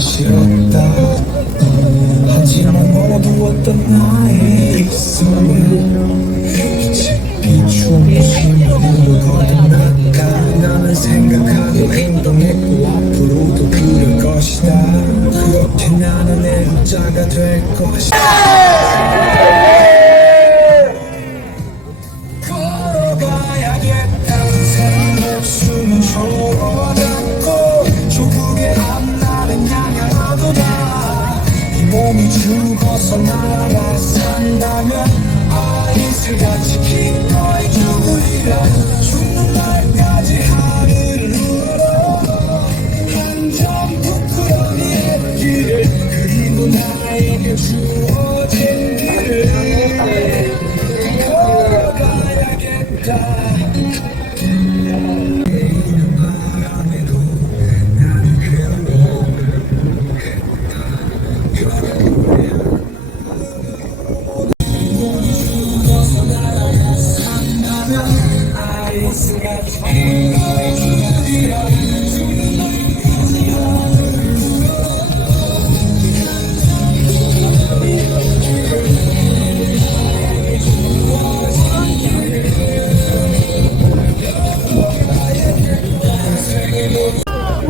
싫었다. 하지만 어두웠던 나의 입술에 빛이 비추어 무심으로 거듭났다. 나는 생각하고 행동했고 앞으로도 그럴 것이다. 그렇게 나는 애국자가 될 것이다. 걸어가야겠다. 새 목숨은 조로받았고 조국의 앞날은 양양하도다. 이 몸이 죽어서 나라가 산다면 아이스같이 기꺼이 죽으리라. 죽는 날까지 하늘을 울어 한 점 부끄러움의 길을 그리고 나에게 주어진 길을 걸어가야겠다.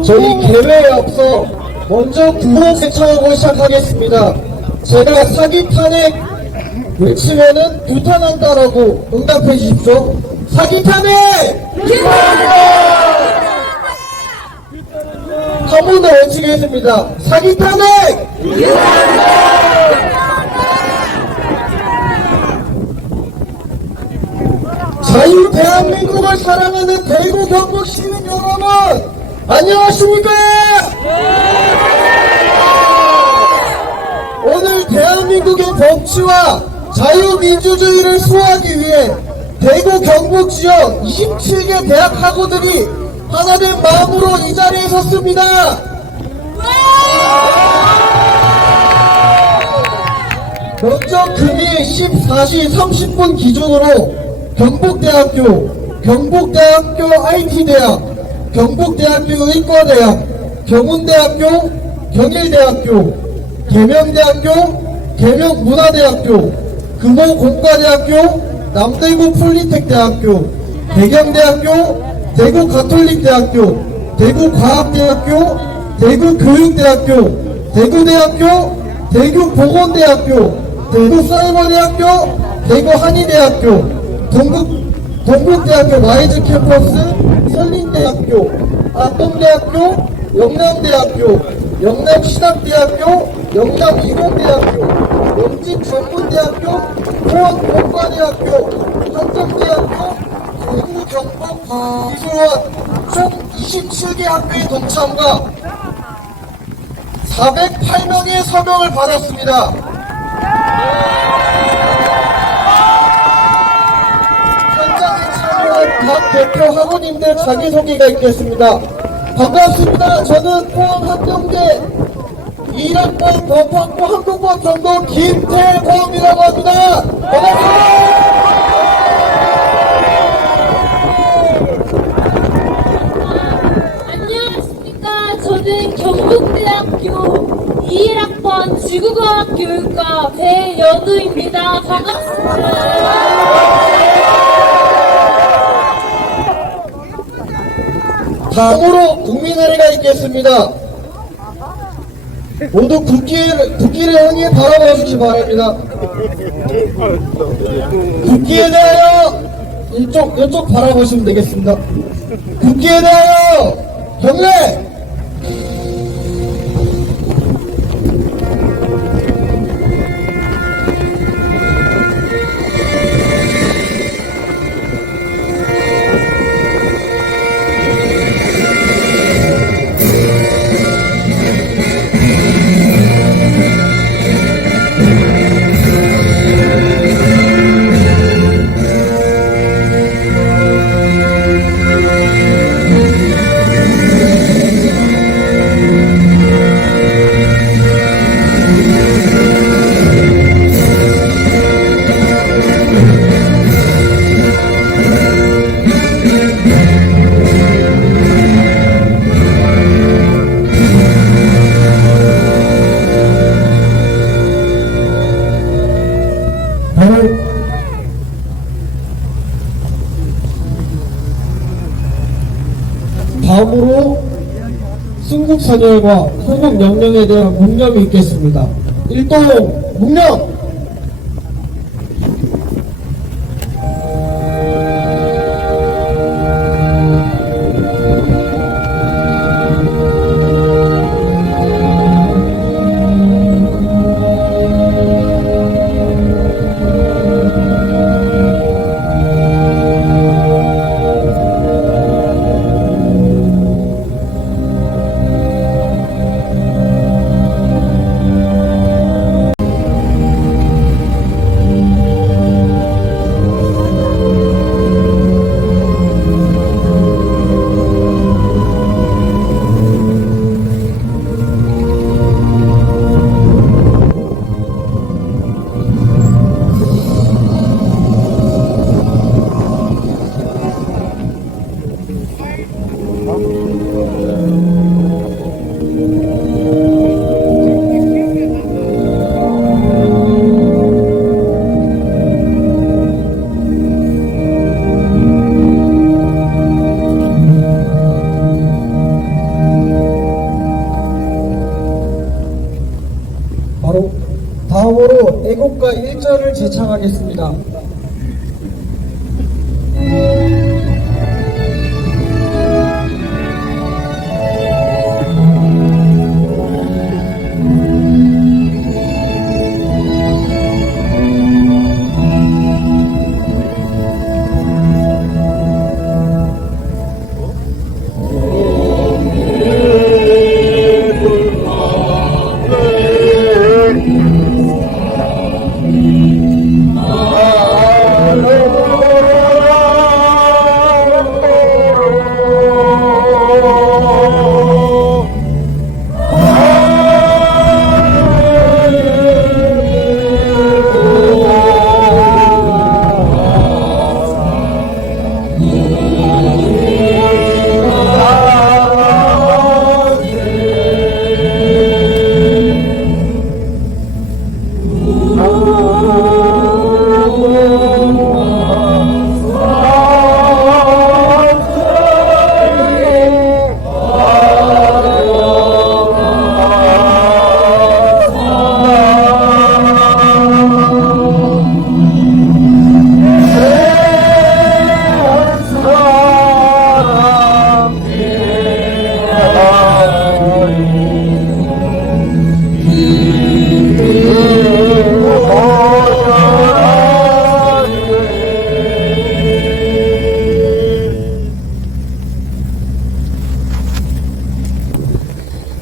저희 개회에 앞서 먼저 구호 세차하고 시작하겠습니다. 제가 사기 탄핵 외치면은 부탄한다라고 응답해 주십시오. 사기 탄핵! 한 번 더 외치겠습니다. 사기 탄핵! 자유 대한민국을 사랑하는 대구 경북 시민 여러분, 안녕하십니까? 오늘 대한민국의 법치와 자유민주주의를 수호하기 위해 대구 경북 지역 27개 대학 학우들이 하나된 마음으로 이 자리에 섰습니다. 먼저 금일 14시 30분 기준으로 경북대학교 IT대학, 경북대학교 의과대학, 경운대학교, 경일대학교, 계명대학교, 계명문화대학교, 금호공과대학교, 남대구 폴리텍대학교, 대경대학교, 대구가톨릭대학교, 대구과학대학교, 대구교육대학교, 대구대학교, 대구보건대학교, 대구사이버대학교, 대구한의대학교, 동국대학교 와이즈 캠퍼스, 설린대학교, 안동대학교, 영남대학교, 영남신학대학교, 영남이공대학교, 영진전문대학교, 보원공과대학교, 한정대학교, 대구경북기술원 총 27개 학교의 동참과 408명의 서명을 받았습니다. 현장에 참여한 각 대표 학우님들 자기소개가 있겠습니다. 반갑습니다. 저는 포항학경대 1학번 법학부 한국법 전공 김태범이라고 합니다. 반갑습니다. 안녕하십니까. 저는 경북대학교 21학번 지구과학 교육과 배연우입니다. 반갑습니다. 다음으로 국민의례가 있겠습니다. 모두 국기를 향해 바라봐 주시기 바랍니다. 국기에 대하여 이쪽 바라보시면 되겠습니다. 국기에 대하여 경례! 다음으로 순국선열과 호국영령에 대한 묵념이 있겠습니다. 일동 묵념! 바로 다음으로 애국가 1절을 제창하겠습니다.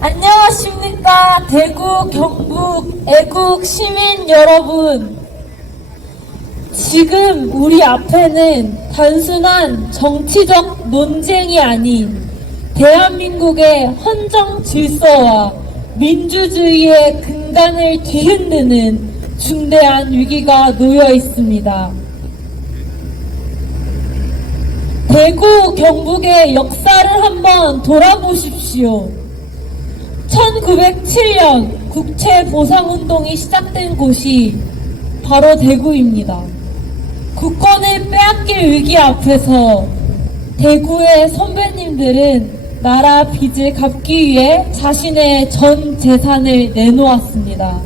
안녕하십니까. 대구, 경북, 애국 시민 여러분. 지금 우리 앞에는 단순한 정치적 논쟁이 아닌 대한민국의 헌정 질서와 민주주의의 근간을 뒤흔드는 중대한 위기가 놓여 있습니다. 대구, 경북의 역사를 한번 돌아보십시오. 1907년 국채보상운동이 시작된 곳이 바로 대구입니다. 국권을 빼앗길 위기 앞에서 대구의 선배님들은 나라 빚을 갚기 위해 자신의 전 재산을 내놓았습니다.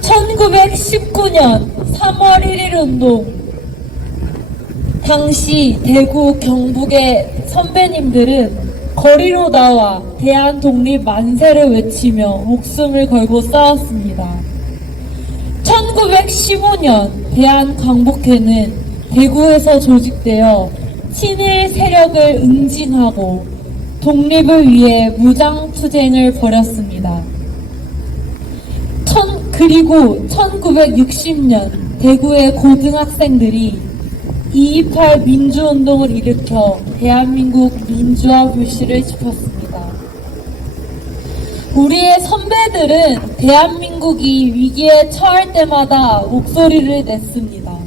1919년 3월 1일 운동, 당시 대구 경북의 선배님들은 거리로 나와 대한독립 만세를 외치며 목숨을 걸고 싸웠습니다. 1915년 대한광복회는 대구에서 조직되어 친일 세력을 응징하고 독립을 위해 무장투쟁을 벌였습니다. 그리고 1960년 대구의 고등학생들이 2.28 민주운동을 일으켜 대한민국 민주화 불씨를 지폈습니다. 우리의 선배들은 대한민국이 위기에 처할 때마다 목소리를 냈습니다.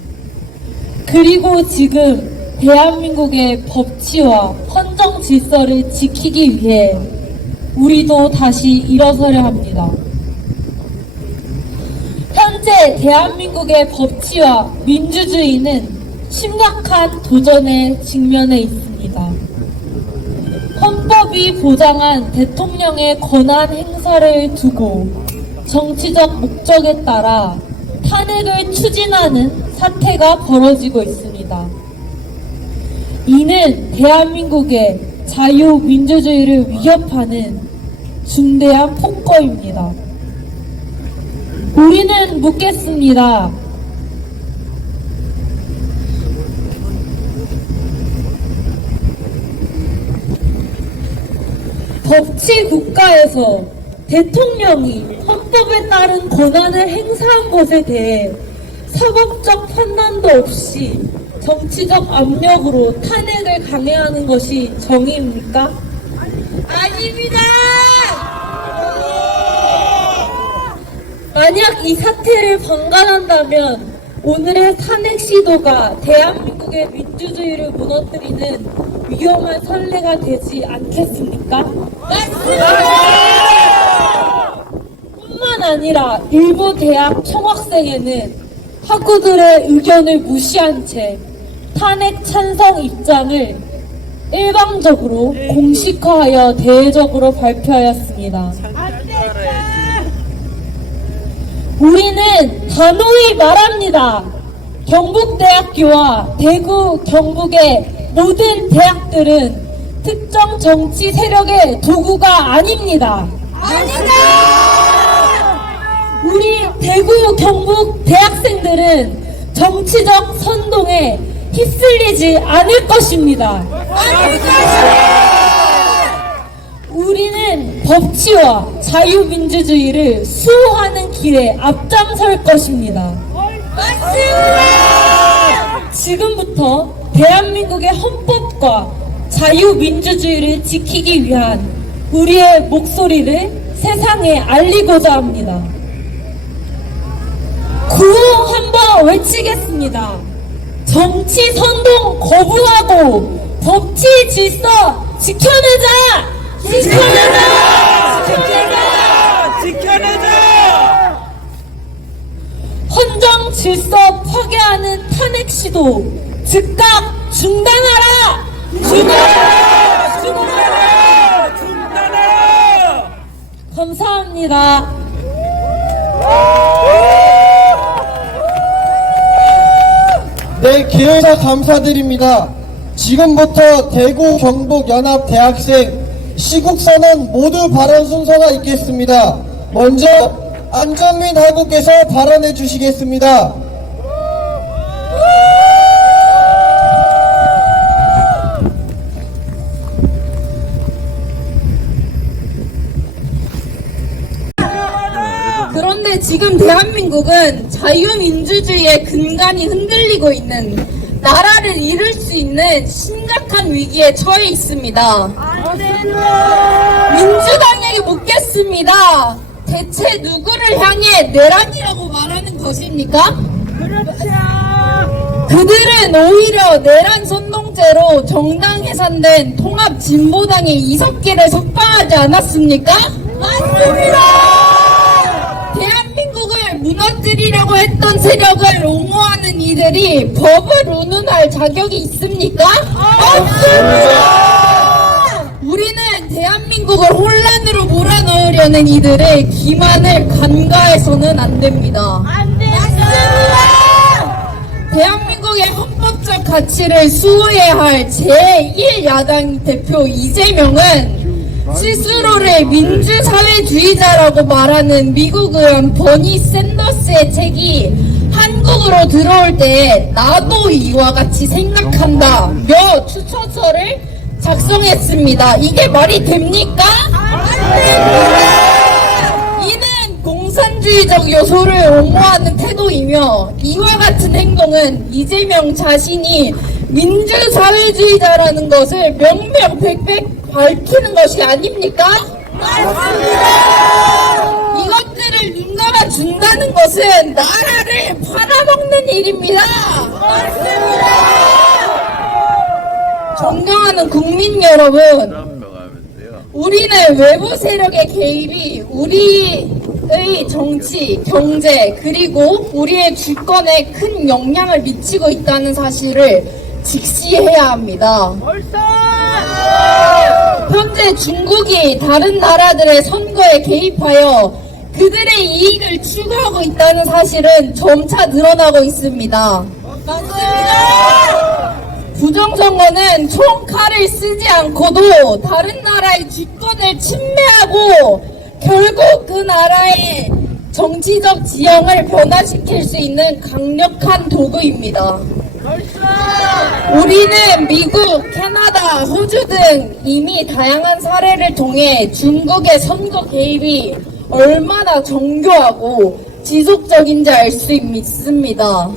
그리고 지금 대한민국의 법치와 헌정 질서를 지키기 위해 우리도 다시 일어서려 합니다. 현재 대한민국의 법치와 민주주의는 심각한 도전에 직면해 있습니다. 헌법이 보장한 대통령의 권한 행사를 두고 정치적 목적에 따라 탄핵을 추진하는 사태가 벌어지고 있습니다. 이는 대한민국의 자유민주주의를 위협하는 중대한 폭거입니다. 우리는 묻겠습니다. 법치 국가에서 대통령이 헌법에 따른 권한을 행사한 것에 대해 사법적 판단도 없이 정치적 압력으로 탄핵을 강행하는 것이 정의입니까? 아닙니다! 만약 이 사태를 방관한다면 오늘의 탄핵 시도가 대한민국의 민주주의를 무너뜨리는 위험한 선례가 되지 않겠습니까? 맞습니다! 뿐만 아니라 일부 대학 총학생회는 학우들의 의견을 무시한 채 탄핵 찬성 입장을 일방적으로 공식화하여 대외적으로 발표하였습니다. 우리는 단호히 말합니다. 경북대학교와 대구 경북의 모든 대학들은 특정 정치 세력의 도구가 아닙니다. 우리 대구 경북 대학생들은 정치적 선동에 휩쓸리지 않을 것입니다. 우리는 법치와 자유민주주의를 수호하는 길에 앞장설 것입니다. 지금부터 대한민국의 헌법과 자유민주주의를 지키기 위한 우리의 목소리를 세상에 알리고자 합니다. 구호 한번 외치겠습니다. 정치 선동 거부하고 법치 질서 지켜내자! 지켜내자! 지켜내자! 헌정 질서 파괴하는 탄핵 시도 즉각 중단하라! 중단하라! 감사합니다. 네, 기회사 감사드립니다. 지금부터 대구 경북 연합 대학생 시국선언 모두 발언 순서가 있겠습니다. 먼저 안정민 하구께서 발언해 주시겠습니다. 그런데 지금 대한민국은 자유민주주의의 근간이 흔들리고 있는, 나라를 잃을 수 있는 심각한 위기에 처해 있습니다. 민주당에게 묻겠습니다. 대체 누구를 향해 내란이라고 말하는 것입니까? 그들은 오히려 내란 선동죄로 정당 해산된 통합진보당의 이석기를 석방하지 않았습니까? 맞습니다! 대한민국을 무너뜨리려고 했던 세력을 옹호하는 이들이 법을 운운할 자격이 있습니까? 없습니다! 우리는 대한민국을 혼란으로 몰아넣으려는 이들의 기만을 간과해서는 안 됩니다. 맞습니다! 대한민국의 헌법적 가치를 수호해야 할 제1야당 대표 이재명은 스스로를 민주사회주의자라고 말하는 미국 의원 버니 샌더스의 책이 한국으로 들어올 때 나도 이와 같이 생각한다며 추천서를 작성했습니다. 이게 말이 됩니까? 안 됩니다! 이는 공산주의적 요소를 옹호하는 태도이며, 이와 같은 행동은 이재명 자신이 민주사회주의자라는 것을 명명백백 밝히는 것이 아닙니까? 맞습니다! 이것들을 눈감아 준다는 것은 나라를 팔아먹는 일입니다. 맞습니다! 존경하는 국민 여러분, 우리는 외부 세력의 개입이 우리의 정치, 경제, 그리고 우리의 주권에 큰 영향을 미치고 있다는 사실을 직시해야 합니다. 현재 중국이 다른 나라들의 선거에 개입하여 그들의 이익을 추구하고 있다는 사실은 점차 늘어나고 있습니다. 맞습니다. 부정선거는 총칼을 쓰지 않고도 다른 나라의 주권을 침해하고 결국 그 나라의 정치적 지형을 변화시킬 수 있는 강력한 도구입니다. 우리는 미국, 캐나다, 호주 등 이미 다양한 사례를 통해 중국의 선거 개입이 얼마나 정교하고 지속적인지 알 수 있습니다.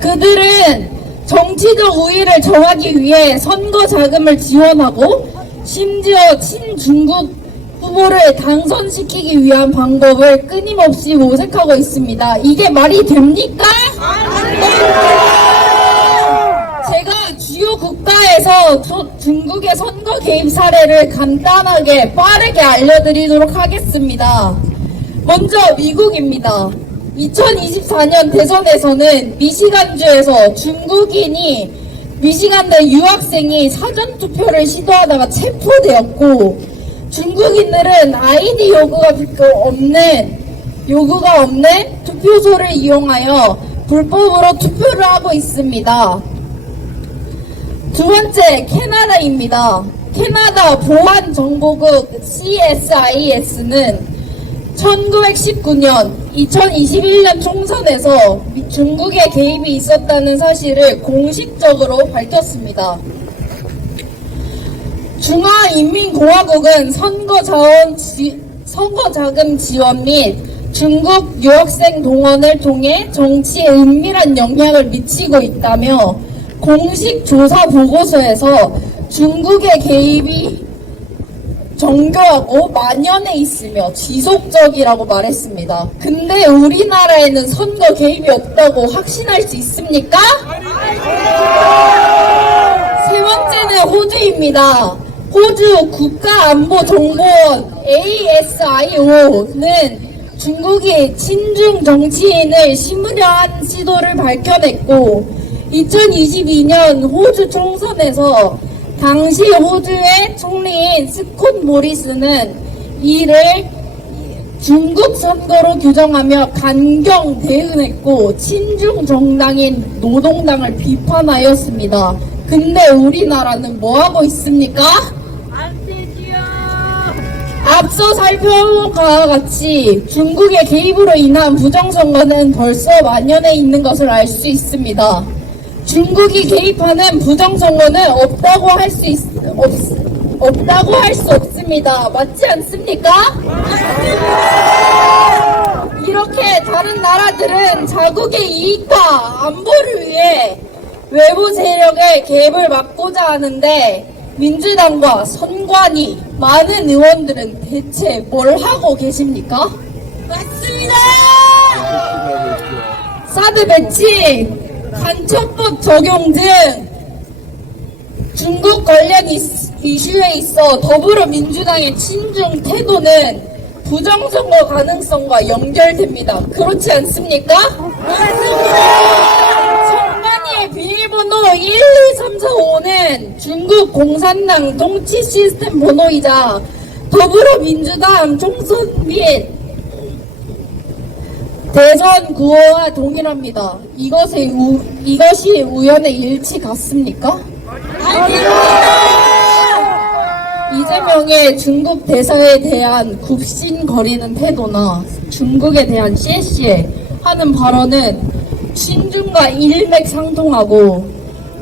그들은 정치적 우위를 정하기 위해 선거 자금을 지원하고 심지어 친중국 후보를 당선시키기 위한 방법을 끊임없이 모색하고 있습니다. 이게 말이 됩니까? 제가 주요 국가에서 중국의 선거 개입 사례를 간단하게 빠르게 알려드리도록 하겠습니다. 먼저 미국입니다. 2024년 대선에서는 미시간주에서 중국인이 미시간대 유학생이 사전투표를 시도하다가 체포되었고, 중국인들은 아이디 요구가 없는 투표소를 이용하여 불법으로 투표를 하고 있습니다. 두 번째, 캐나다입니다. 캐나다 보안정보국 CSIS는 1919년 2021년 총선에서 중국의 개입이 있었다는 사실을 공식적으로 밝혔습니다. 중화인민공화국은 선거자금 지원 및 중국 유학생 동원을 통해 정치에 은밀한 영향을 미치고 있다며 공식 조사 보고서에서 중국의 개입이 정교하고 만연해 있으며 지속적이라고 말했습니다. 근데 우리나라에는 선거 개입이 없다고 확신할 수 있습니까? 세 번째는 호주입니다. 호주 국가안보정보원 ASIO는 중국이 친중 정치인을 심으려 한 시도를 밝혀냈고, 2022년 호주 총선에서 당시 호주의 총리인 스콧 모리슨은 이를 중국 선거로 규정하며 강경 대응했고 친중 정당인 노동당을 비판하였습니다. 근데 우리나라는 뭐하고 있습니까? 안 되지요. 앞서 살펴본 것과 같이 중국의 개입으로 인한 부정선거는 벌써 만연해 있는 것을 알 수 있습니다. 중국이 개입하는 부정선거는 없다고 할 수 없습니다. 맞지 않습니까? 이렇게 다른 나라들은 자국의 이익과 안보를 위해 외부 세력의 개입을 막고자 하는데, 민주당과 선관위, 많은 의원들은 대체 뭘 하고 계십니까? 맞습니다! 사드 배치, 간첩법 적용 등 중국 관련 이슈에 있어 더불어민주당의 친중 태도는 부정선거 가능성과 연결됩니다. 그렇지 않습니까? 맞습니다. 선관위의 비밀번호 1, 2, 3, 4, 5는 중국 공산당 통치 시스템 번호이자 더불어민주당 총선 및 대선 구호와 동일합니다. 이것이 우연의 일치 같습니까? 아닙니다. 이재명의 중국 대사에 대한 굽신거리는 태도나 중국에 대한 씨에 하는 발언은 친중과 일맥상통하고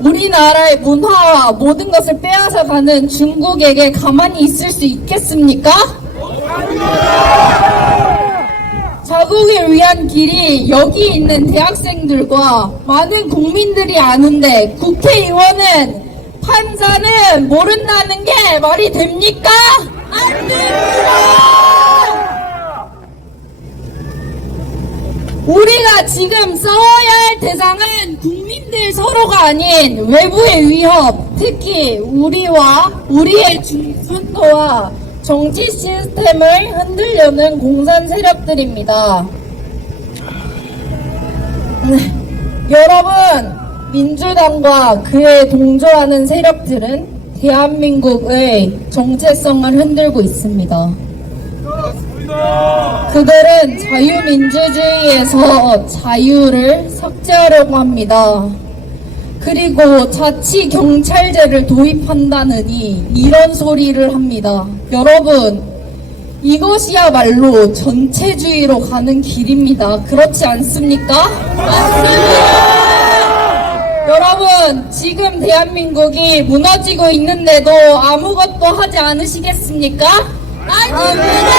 우리나라의 문화와 모든 것을 빼앗아가는 중국에게 가만히 있을 수 있겠습니까? 자국을 위한 길이 여기 있는 대학생들과 많은 국민들이 아는데 국회의원은 판사는 모른다는 게 말이 됩니까? 안 됩니다! 우리가 지금 싸워야 할 대상은 국민들 서로가 아닌 외부의 위협, 특히 우리와 우리의 중선도와 정치 시스템을 흔들려는 공산 세력들입니다. 여러분, 민주당과 그에 동조하는 세력들은 대한민국의 정체성을 흔들고 있습니다. 그들은 자유민주주의에서 자유를 삭제하려고 합니다. 그리고 자치경찰제를 도입한다느니 이런 소리를 합니다. 여러분, 이것이야말로 전체주의로 가는 길입니다. 그렇지 않습니까? 맞습니다. 여러분, 지금 대한민국이 무너지고 있는데도 아무것도 하지 않으시겠습니까? 아닙니다.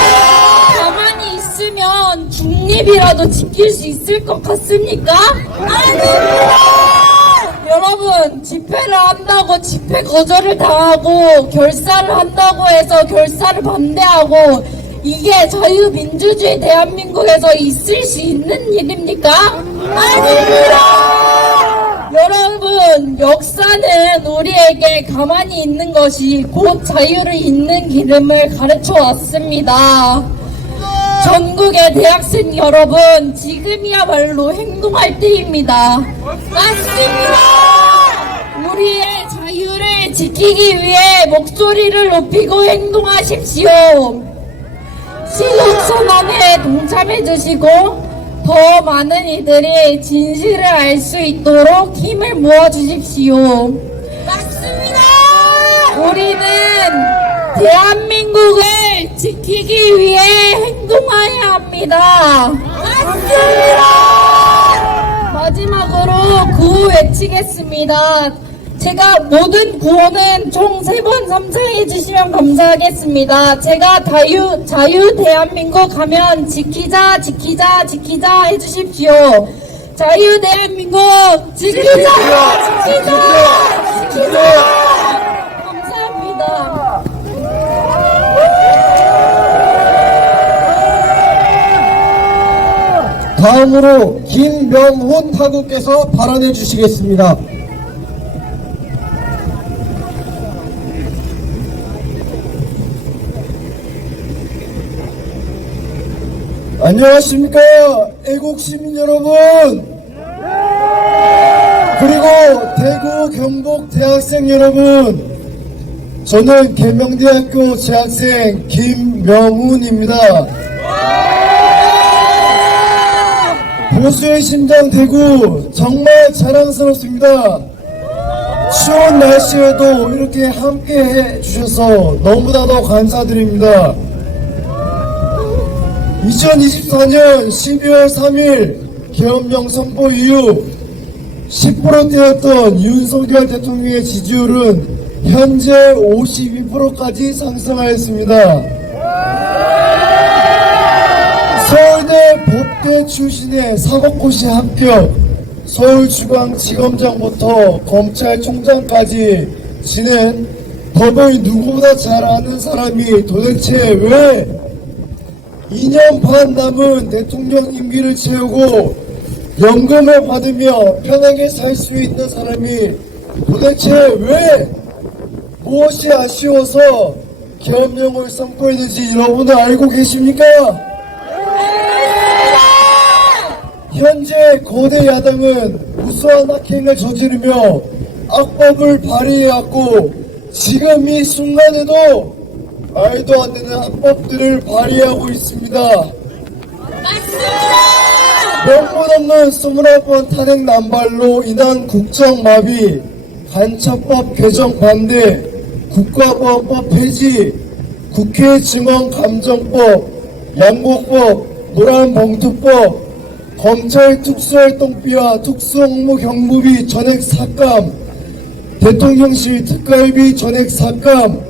가만히 있으면 중립이라도 지킬 수 있을 것 같습니까? 아닙니다. 여러분, 집회를 한다고 집회 거절을 당하고 결사를 한다고 해서 결사를 반대하고 이게 자유민주주의 대한민국에서 있을 수 있는 일입니까? 아닙니다. 여러분, 역사는 우리에게 가만히 있는 것이 곧 자유를 잇는 기름을 가르쳐 왔습니다. 전국의 대학생 여러분, 지금이야말로 행동할 때입니다. 맞습니다. 우리의 자유를 지키기 위해 목소리를 높이고 행동하십시오. 시국선언에 동참해 주시고 더 많은 이들이 진실을 알 수 있도록 힘을 모아 주십시오. 맞습니다. 우리는 대한민국을 지키기 위해 행동해야 합니다. 맞습니다. 마지막으로 구호 외치겠습니다. 제가 모든 구호는 총 3번 감사해 주시면 감사하겠습니다. 제가 자유 대한민국 하면 지키자 지키자 지키자 해주십시오. 자유 대한민국 지키자 지키자 지키자. 감사합니다. 다음으로 김명훈 타국께서 발언해 주시겠습니다. 안녕하십니까, 애국시민 여러분, 그리고 대구 경북 대학생 여러분, 저는 계명대학교 재학생 김명훈입니다. 보수의 심장 대구 정말 자랑스럽습니다. 추운 날씨에도 이렇게 함께 해주셔서 너무나도 감사드립니다. 2024년 12월 3일 계엄령 선포 이후 10%대였던 윤석열 대통령의 지지율은 현재 52%까지 상승하였습니다. 서울대 법대 출신의 사법고시 합격, 서울중앙지검장부터 검찰총장까지 지낸 법을 누구보다 잘 아는 사람이 도대체 왜 2년 반 남은 대통령 임기를 채우고 연금을 받으며 편하게 살 수 있는 사람이 도대체 왜 무엇이 아쉬워서 계엄령을 선포했는지 여러분은 알고 계십니까? 현재 거대 야당은 무수한 악행을 저지르며 악법을 발휘해왔고 지금 이 순간에도 말도 안 되는 악법들을 발휘하고 있습니다. 명분 없는 21번 탄핵 남발로 인한 국정마비, 간첩법 개정 반대, 국가보안법 폐지, 국회 증언감정법, 양곡법, 노란봉투법, 검찰 특수활동비와 특수홍보경무비 전액 삭감, 대통령실 특갈비 전액 삭감,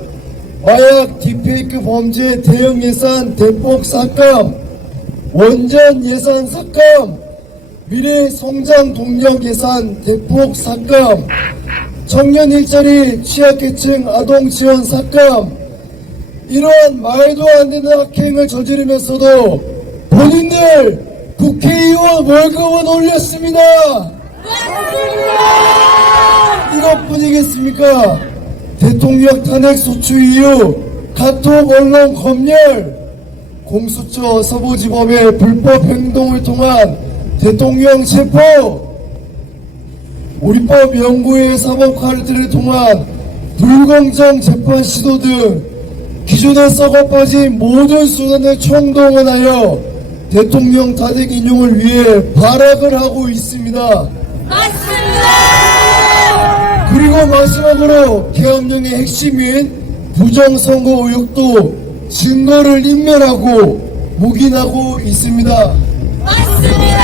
마약 딥페이크 범죄 대형 예산 대폭 삭감, 원전 예산 삭감, 미래 성장 동력 예산 대폭 삭감, 청년 일자리 취약계층 아동 지원 삭감, 이러한 말도 안 되는 악행을 저지르면서도 본인들 국회의원 월급은 올렸습니다. 이것뿐이겠습니까? 대통령 탄핵 소추 이후 카톡 언론 검열, 공수처 서부지법의 불법 행동을 통한 대통령 체포, 우리법 연구회 사법 카르텔을 통한 불공정 재판 시도 등 기존에 썩어빠진 모든 수단을 총동원하여 대통령 탄핵 인용을 위해 발악을 하고 있습니다. 맞습니다. 그리고 마지막으로 계엄령의 핵심인 부정선거 의혹도 증거를 인멸하고 묵인하고 있습니다. 맞습니다.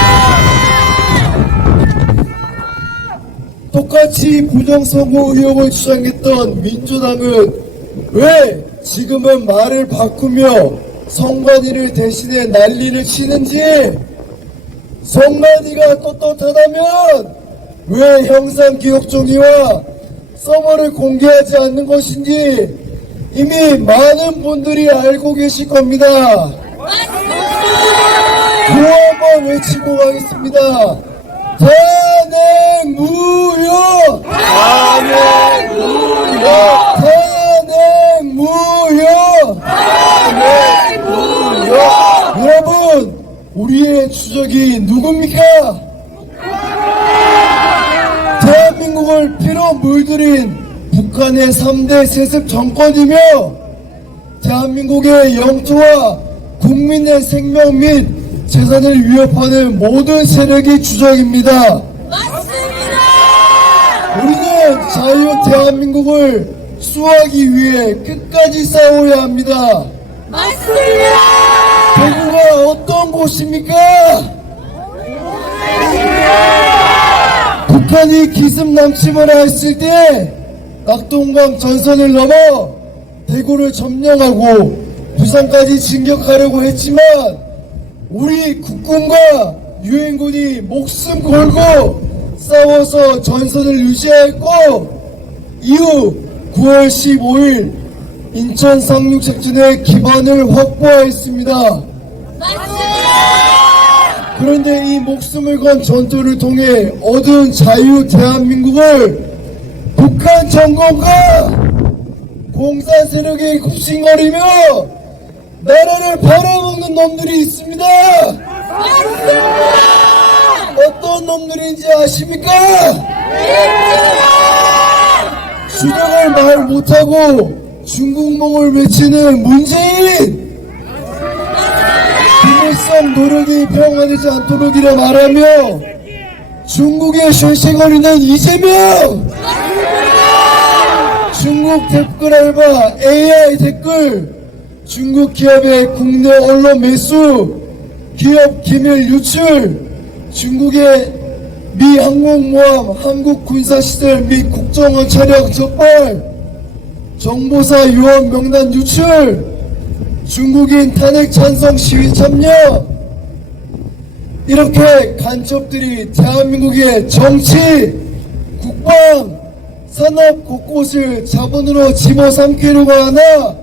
똑같이 부정선거 의혹을 주장했던 민주당은 왜 지금은 말을 바꾸며 선관위를 대신해 난리를 치는지, 선관위가 떳떳하다면 왜 형사기록종이와 서버를 공개하지 않는 것인지 이미 많은 분들이 알고 계실 겁니다. 구호 한번 외치고 가겠습니다. 탄핵 무효! 탄핵 무효! 탄핵 무효! 탄핵 무효! 여러분, 우리의 추적이 누굽니까? 대한민국을 피로 물들인 북한의 3대 세습 정권이며 대한민국의 영토와 국민의 생명 및 재산을 위협하는 모든 세력이 주적입니다. 맞습니다. 우리는 자유 대한민국을 수호하기 위해 끝까지 싸워야 합니다. 맞습니다. 대구가 어떤 곳입니까? 북한이 기습남침을 했을 때 낙동강 전선을 넘어 대구를 점령하고 부산까지 진격하려고 했지만 우리 국군과 유엔군이 목숨 걸고 싸워서 전선을 유지했고 이후 9월 15일 인천 상륙작전의 기반을 확보하였습니다. 맞습니다. 그런데 이 목숨을 건 전투를 통해 얻은 자유 대한민국을 북한 정권과 공산 세력에 굽신거리며 나라를 팔아먹는 놈들이 있습니다. 어떤 놈들인지 아십니까? 주장을 말 못하고 중국몽을 외치는 문재인, 비밀성 노력이 평화되지 않도록이라 말하며 중국에 쉔쉔거리는 이재명, 중국 댓글 알바 AI 댓글, 중국 기업의 국내 언론 매수, 기업 기밀 유출, 중국의 미 항공모함, 한국 군사시설 및 국정원 차량 적발, 정보사 요원 명단 유출, 중국인 탄핵 찬성 시위 참여, 이렇게 간첩들이 대한민국의 정치, 국방, 산업 곳곳을 자본으로 집어삼키려고 하나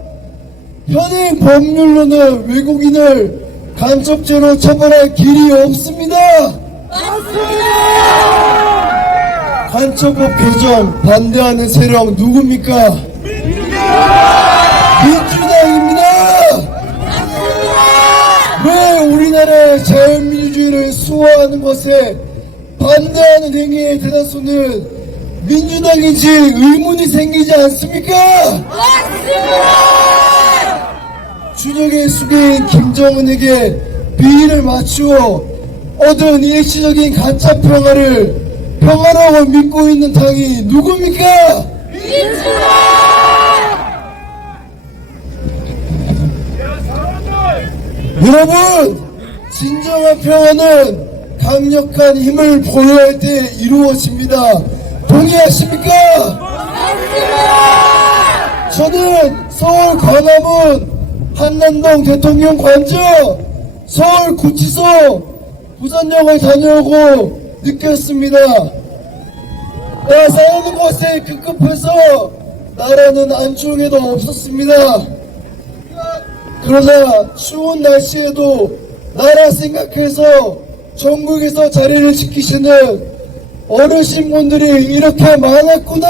현행 법률로는 외국인을 간첩죄로 처벌할 길이 없습니다. 간첩법 개정 반대하는 세력 누굽니까? 민주당입니다. 왜 우리나라의 자유민주주의를 수호하는 것에 반대하는 행위의 대다수는 민주당인지 의문이 생기지 않습니까? 주적의 수개인 김정은에게 비위를 맞추어 얻은 일시적인 가짜 평화라고 믿고 있는 당이 누굽니까? 여러분, 진정한 평화는 강력한 힘을 보유할 때 이루어집니다. 동의하십니까? 저는 서울 광화문 한남동 대통령 관저, 서울 구치소, 부산역을 다녀오고 느꼈습니다. 내가 사는 곳에 급급해서 나라는 안중에도 없었습니다. 그러나 추운 날씨에도 나라 생각해서 전국에서 자리를 지키시는 어르신분들이 이렇게 많았구나.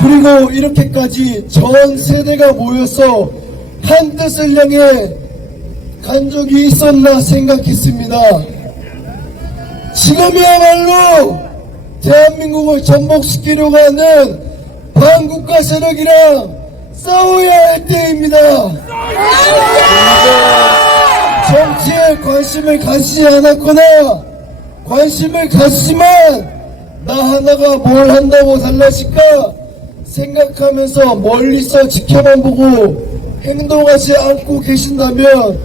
그리고 이렇게까지 전 세대가 모여서 한 뜻을 향해 간 적이 있었나 생각했습니다. 지금이야말로 대한민국을 전복시키려고 하는 반국가 세력이랑 싸워야 할 때입니다. 정치에 관심을 가지지 않았거나 관심을 가지지만 나 하나가 뭘 한다고 달라질까 생각하면서 멀리서 지켜만 보고 행동하지 않고 계신다면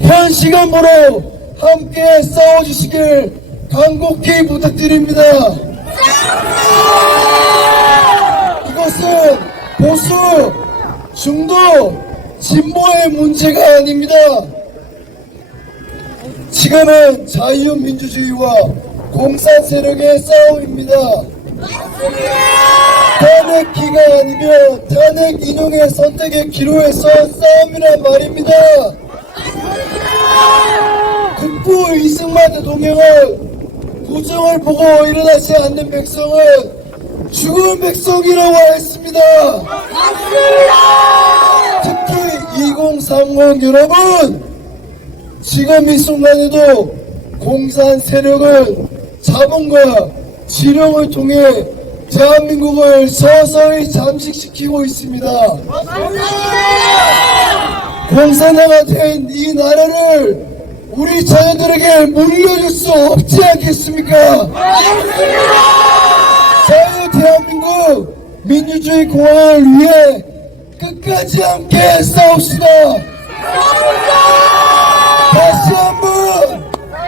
현 시간으로 함께 싸워주시길 간곡히 부탁드립니다. 이것은 보수, 중도, 진보의 문제가 아닙니다. 지금은 자유민주주의와 공산 세력의 싸움입니다. 탄핵기가 아니면 탄핵 인용의 선택의 기로에서 싸움이란 말입니다. 국부 이승만 대통령은 부정을 보고 일어나지 않는 백성은 죽은 백성이라고 했습니다. 특히 2030 여러분, 지금 이 순간에도 공산 세력은 자본과 지령을 통해 대한민국을 서서히 잠식시키고 있습니다. 공산화가 된 이 나라를 우리 자녀들에게 물려줄 수 없지 않겠습니까? 자유 대한민국 민주주의 공화를 위해 끝까지 함께 싸웁시다. 다시 한번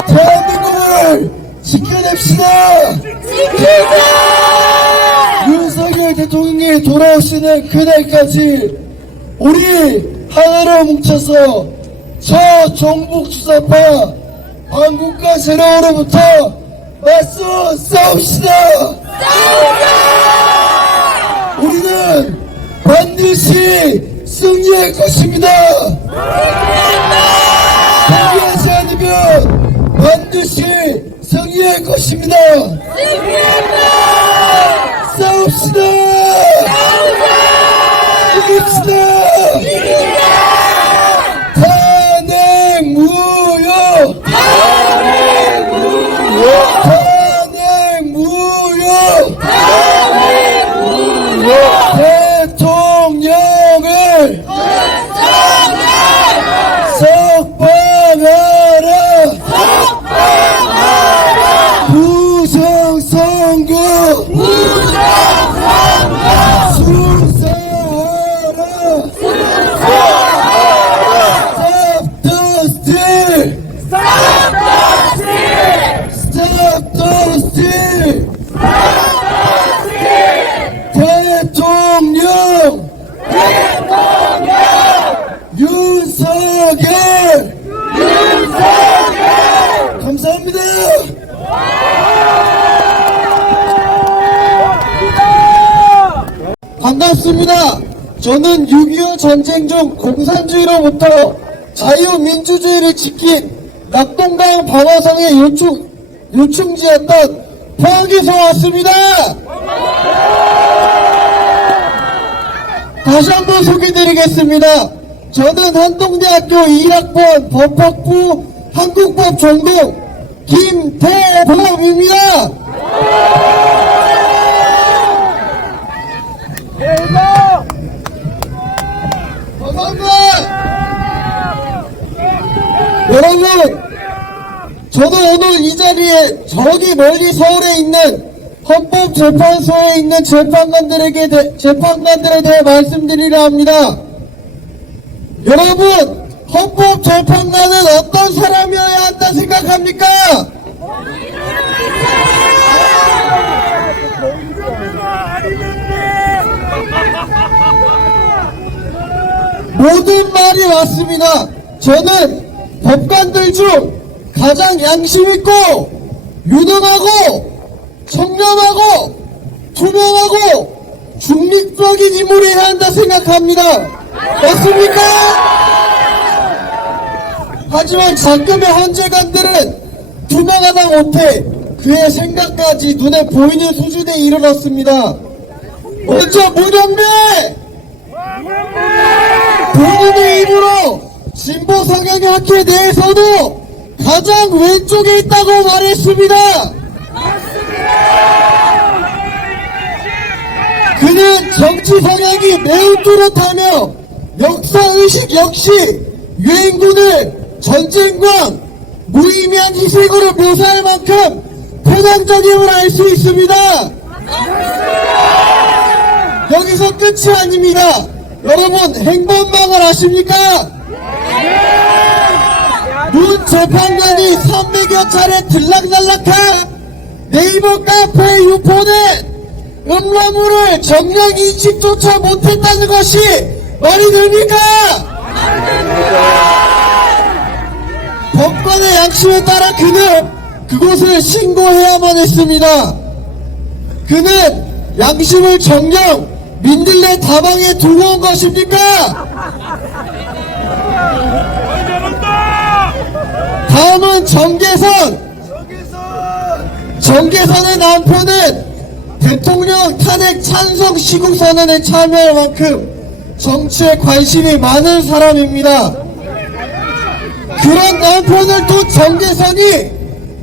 대한민국을 지켜냅시다. 윤석열 대통령이 돌아오시는 그날까지 우리 하나로 뭉쳐서 저 종북 주사파 반국가 세력으로부터 맞서 싸웁시다. 우리는 반드시 승리할 것입니다. 포기하지 않으면 반드시 승리할 것입니다. 싸웁시다. 이깁시다. 탄핵 무효. 탄핵 무효. 대통령을 석방하라. 부정선거 수사하라. Stop the steal. 대통령 윤석열 감사합니다. 반갑습니다. 저는 6.25 전쟁 중 공산주의로부터 자유민주주의를 지킨 낙동강 방화성의 요충지였던 포항에서 왔습니다. 다시 한번 소개드리겠습니다. 저는 한동대학교 1학번 법학부 한국법 전공 김태범입니다. 감사합니다. 여러분, 저도 오늘 이 자리에 저기 멀리 서울에 있는 헌법재판소에 있는 재판관들에 대해 말씀드리려 합니다. 여러분, 헌법재판관은 어떤 사람이어야 한다 생각합니까? 모든 말이 맞습니다. 저는 법관들 중 가장 양심있고 유능하고 청렴하고 투명하고 중립적인 인물이 해야 한다 생각합니다. 맞습니까? 하지만 작금의 헌재관들은 투명하다 못해 그의 생각까지 눈에 보이는 수준에 이르렀습니다. 먼저 문현배! 본인의 입으로 진보 성향의 학회에 대해서도 가장 왼쪽에 있다고 말했습니다. 그는 정치 성향이 매우 뚜렷하며 역사의식 역시 유엔군을 전쟁과 무의미한 희생으로 묘사할 만큼 편향적임을 알 수 있습니다. 여기서 끝이 아닙니다. 여러분 행범망을 아십니까? 문 재판관이 300여 차례 들락날락한 네이버 카페에 유포된 음란물을 정량 인식조차 못했다는 것이 말이 됩니까? 법관의 양심에 따라 그는 그곳을 신고해야만 했습니다. 그는 양심을 정녕 민들레 다방에 두고 온 것입니까? 다음은 정계선. 정계선의 남편은 대통령 탄핵 찬성 시국선언에 참여할 만큼 정치에 관심이 많은 사람입니다. 그런 남편을 또 정계선이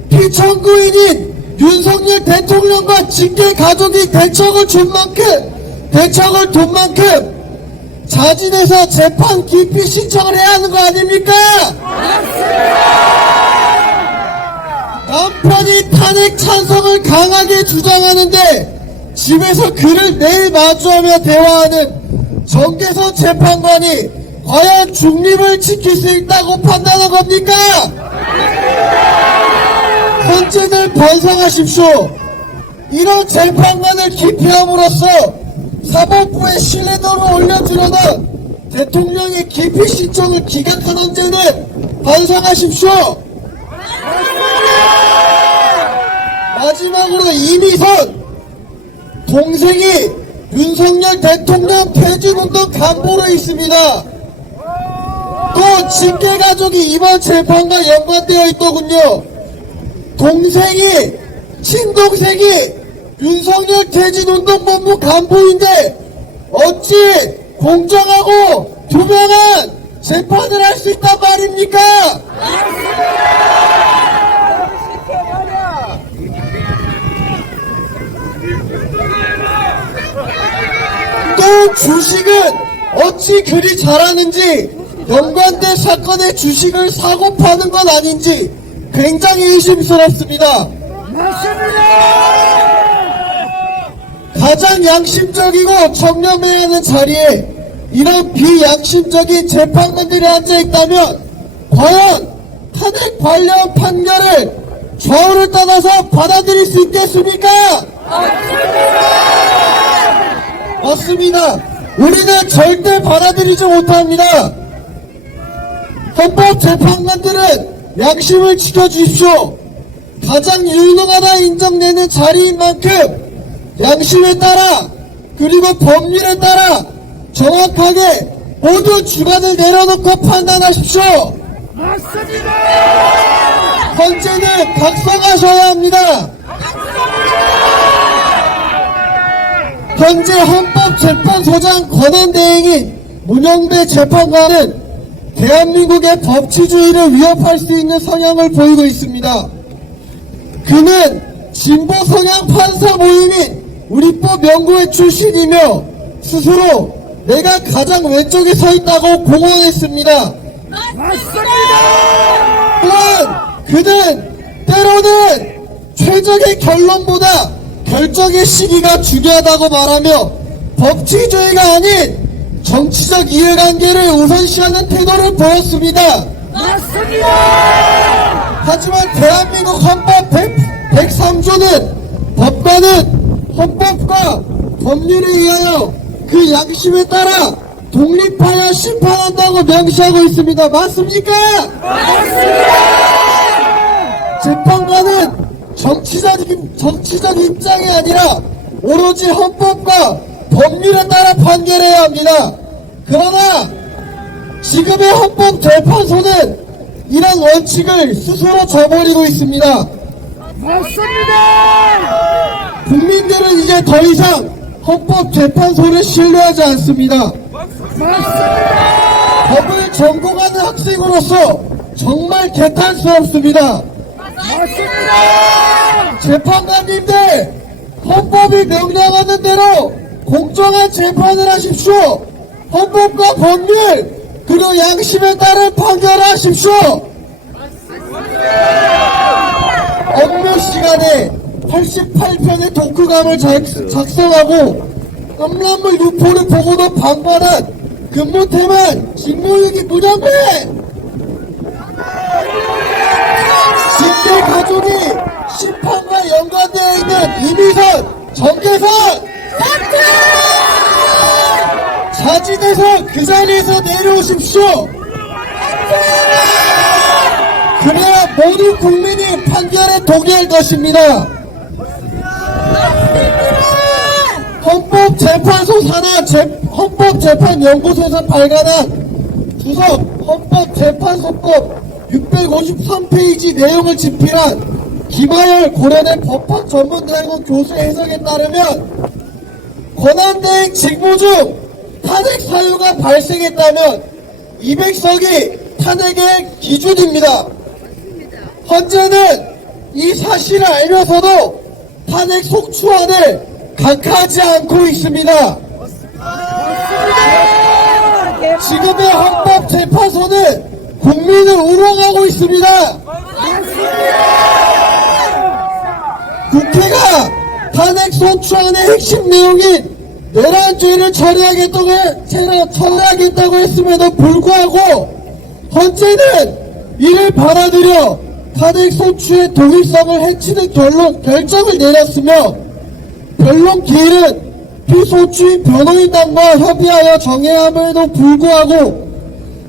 피청구인인 윤석열 대통령과 직계 가족이 대척을 돈 만큼 자진해서 재판 기피 신청을 해야 하는 거 아닙니까? 남편이 탄핵 찬성을 강하게 주장하는데 집에서 그를 매일 마주하며 대화하는 정계선 재판관이 과연 중립을 지킬 수 있다고 판단한 겁니까? 헌재를 반성하십시오. 이런 재판관을 기피함으로써 사법부의 신뢰도를 올려주려는 대통령의 기피 신청을 기각한 헌재는 반성하십시오. 마지막으로 이미선 동생이 윤석열 대통령 퇴진운동 간부로 있습니다. 또 직계가족이 이번 재판과 연관되어 있더군요. 동생이 친동생이 윤석열 퇴진운동본부 간부인데 어찌 공정하고 투명한 재판을 할 수 있단 말입니까? 또 주식은 어찌 그리 잘하는지 연관된 사건의 주식을 사고 파는 건 아닌지 굉장히 의심스럽습니다. 가장 양심적이고 청렴해야 하는 자리에 이런 비양심적인 재판관들이 앉아있다면 과연 탄핵 관련 판결을 좌우를 떠나서 받아들일 수 있겠습니까? 맞습니다. 우리는 절대 받아들이지 못합니다. 헌법재판관들은 양심을 지켜주십시오. 가장 유능하다 인정되는 자리인 만큼 양심에 따라 그리고 법률에 따라 정확하게 모두 주관을 내려놓고 판단하십시오. 헌재는 각성하셔야 합니다. 현재 헌법재판소장 권한대행인 문영배 재판관은 대한민국의 법치주의를 위협할 수 있는 성향을 보이고 있습니다. 그는 진보 성향 판사 모임인 우리법연구회 출신이며 스스로 내가 가장 왼쪽에 서 있다고 공언했습니다. 또한 그는 때로는 최적의 결론보다 결정의 시기가 중요하다고 말하며 법치주의가 아닌 정치적 이해관계를 우선시하는 태도를 보였습니다. 하지만 대한민국 헌법 103조는 법관은 헌법과 법률에 의하여 그 양심에 따라 독립하여 심판한다고 명시하고 있습니다. 맞습니까? 재판관은 정치적 입장이 아니라 오로지 헌법과 법률에 따라 판결해야 합니다. 그러나 지금의 헌법재판소는 이런 원칙을 스스로 저버리고 있습니다. 국민들은 이제 더 이상 헌법재판소를 신뢰하지 않습니다. 법을 전공하는 학생으로서 정말 개탄스럽습니다. 재판관님들, 헌법이 명령하는 대로 공정한 재판을 하십시오. 헌법과 법률 그리고 양심에 따른 판결을 하십시오. 업무 시간에 88편의 독후감을 작성하고 음란물 유포를 보고도 방관한 근무태만 직무유기 무장배! 직계 가족이 심판과 연관되어 있는 이미선, 정계선! 자진해서 그 자리에서 내려오십시오! 그래야 모든 국민이 판결에 동의할 것입니다. 헌법재판소 산하 헌법재판연구소에서 발간한 주석 헌법재판소법 653페이지 내용을 집필한 김하열 고려대 법학 전문대학원 교수의 해석에 따르면 권한대행 직무 중 탄핵 사유가 발생했다면 200석이 탄핵의 기준입니다. 헌재는 이 사실을 알면서도 탄핵 속추안을 각하지 않고 있습니다. 지금의 헌법재판소는 국민을 우롱하고 있습니다. 국회가 탄핵 소추안의 핵심 내용인 내란죄를 처리하겠다고 했음에도 불구하고 헌재는 이를 받아들여 탄핵 소추의 독일성을 해치는 결정을 내렸으며 변론 기일은 피소추인 변호인단과 협의하여 정해야 함에도 불구하고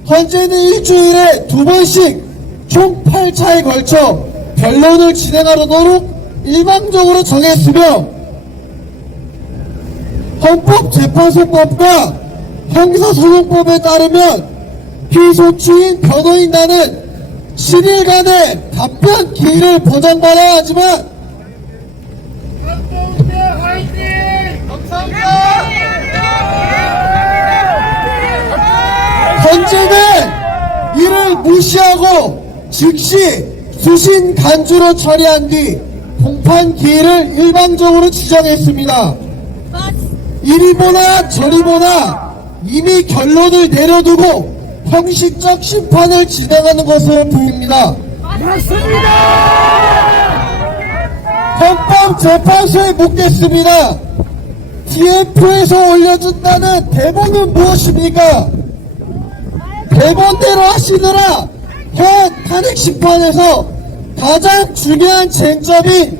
헌재는 일주일에 2번씩 총 8차에 걸쳐 변론을 진행하도록 일방적으로 정했으며 헌법재판소법과 형사소송법에 따르면 피소추인 변호인단은 7일간의 답변 기일을 보장받아야 하지만 헌재는 이를 무시하고 즉시 수신 간주로 처리한 뒤 공판 기일을 일방적으로 지정했습니다. 이리 보나 저리 보나 이미 결론을 내려두고 형식적 심판을 진행하는 것으로 보입니다. 헌법재판소에 묻겠습니다. TF에서 올려준다는 대본은 무엇입니까? 대본대로 하시느라 현 탄핵심판에서 가장 중요한 쟁점인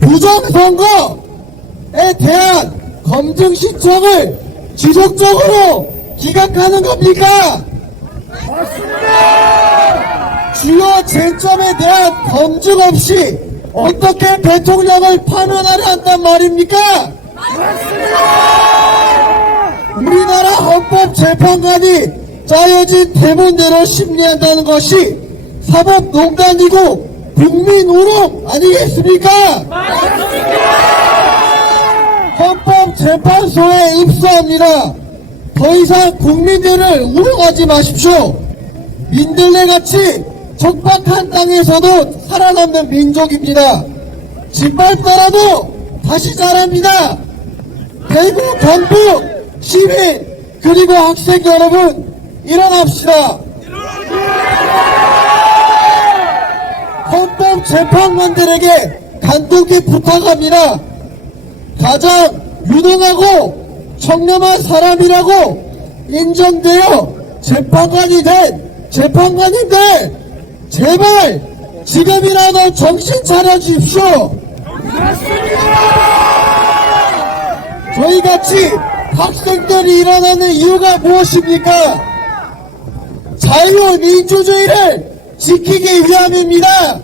부정선거에 대한 검증 신청을 지속적으로 기각하는 겁니까? 주요 쟁점에 대한 검증 없이 어떻게 대통령을 판원하려 한단 말입니까? 우리나라 헌법재판관이 짜여진 대본대로 심리한다는 것이 사법농단이고 국민우롱 아니겠습니까? 헌법재판소에 입수합니다. 더 이상 국민들을 우롱하지 마십시오. 민들레같이 척박한 땅에서도 살아남는 민족입니다. 짓밟더라도 다시 자랍니다. 대구, 경북, 시민, 그리고 학생 여러분, 일어납시다. 헌법재판관들에게 간곡히 부탁합니다. 가장 유능하고 청렴한 사람이라고 인정되어 재판관이 된 재판관님들, 제발 지금이라도 정신 차려주십시오. 저희같이 학생들이 일어나는 이유가 무엇입니까? 자유민주주의를 지키기 위함입니다.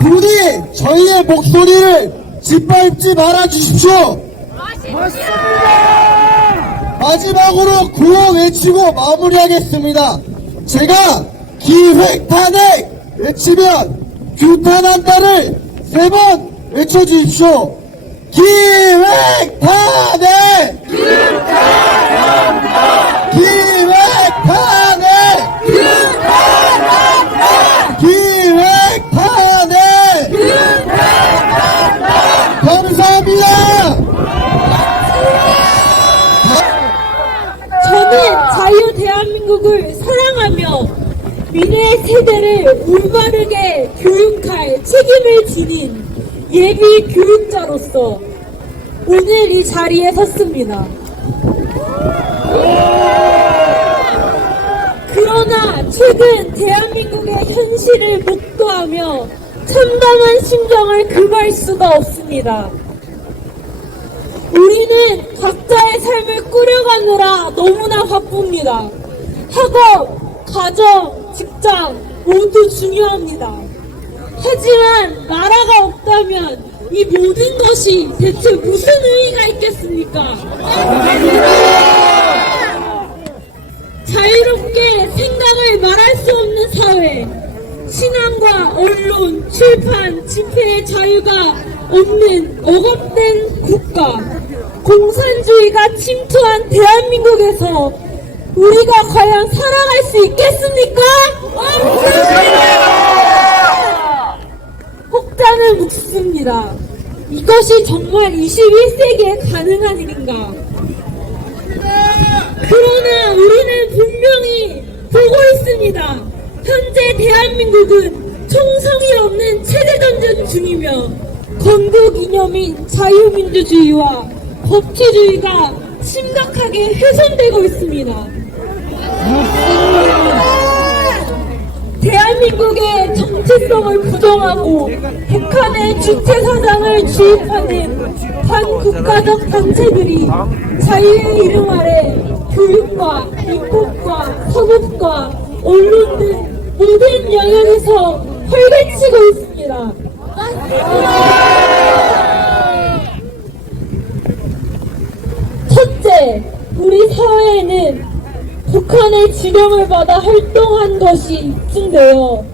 부디 저희의 목소리를 짓밟지 말아주십시오. 마지막으로 구호 외치고 마무리하겠습니다. 제가 기획탄핵 외치면 규탄한다를 3번 외쳐주십시오. 기획탄핵! 기획탄핵! 기획탄핵! 올바르게 교육할 책임을 지닌 예비 교육자로서 오늘 이 자리에 섰습니다. 그러나 최근 대한민국의 현실을 목도하며 참담한 심정을 금할 수가 없습니다. 우리는 각자의 삶을 꾸려가느라 너무나 바쁩니다. 학업, 가정, 직장 모두 중요합니다. 하지만 나라가 없다면 이 모든 것이 대체 무슨 의미가 있겠습니까? 자유롭게 생각을 말할 수 없는 사회, 신앙과 언론, 출판, 집회의 자유가 없는 억압된 국가, 공산주의가 침투한 대한민국에서 우리가 과연 살아갈 수 있겠습니까? 혹자는 묻습니다. 이것이 정말 21세기에 가능한 일인가? 그러나 우리는 분명히 보고 있습니다. 현재 대한민국은 총성이 없는 체제전쟁 중이며 건국 이념인 자유민주주의와 법치주의가 심각하게 훼손되고 있습니다. 대한민국의 정체성을 부정하고 북한의 주체 사상을 주입하는 반국가적 단체들이 자유의 이름 아래 교육과 입법과 산업과 언론 등 모든 영역에서 활개치고 있습니다. 첫째, 우리 사회에는 북한의 지령을 받아 활동한 것이 입증되어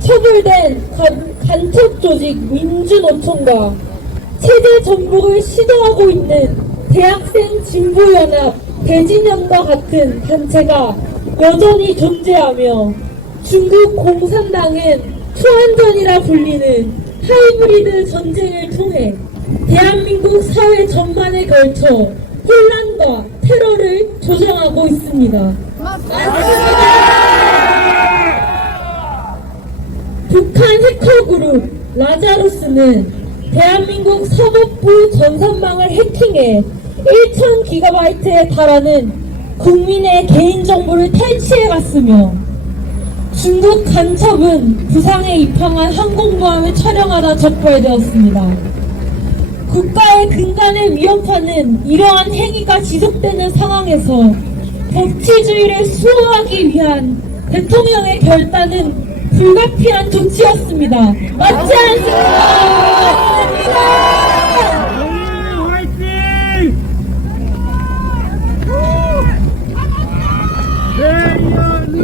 처벌된 간첩 조직 민주노총과 체제 전복을 시도하고 있는 대학생 진보연합 대진연과 같은 단체가 여전히 존재하며 중국 공산당은 초안전이라 불리는 하이브리드 전쟁을 통해 대한민국 사회 전반에 걸쳐 혼란과 테러를 조장하고 있습니다. 북한 해커그룹 라자루스는 대한민국 사법부 전산망을 해킹해 1000GB에 달하는 국민의 개인정보를 탈취해갔으며 중국 간첩은 부상에 입항한 항공모함을 촬영하다 적발되었습니다. 국가의 근간을 위협하는 이러한 행위가 지속되는 상황에서 법치주의를 수호하기 위한 대통령의 결단은 불가피한 조치였습니다. 맞지 않습니까?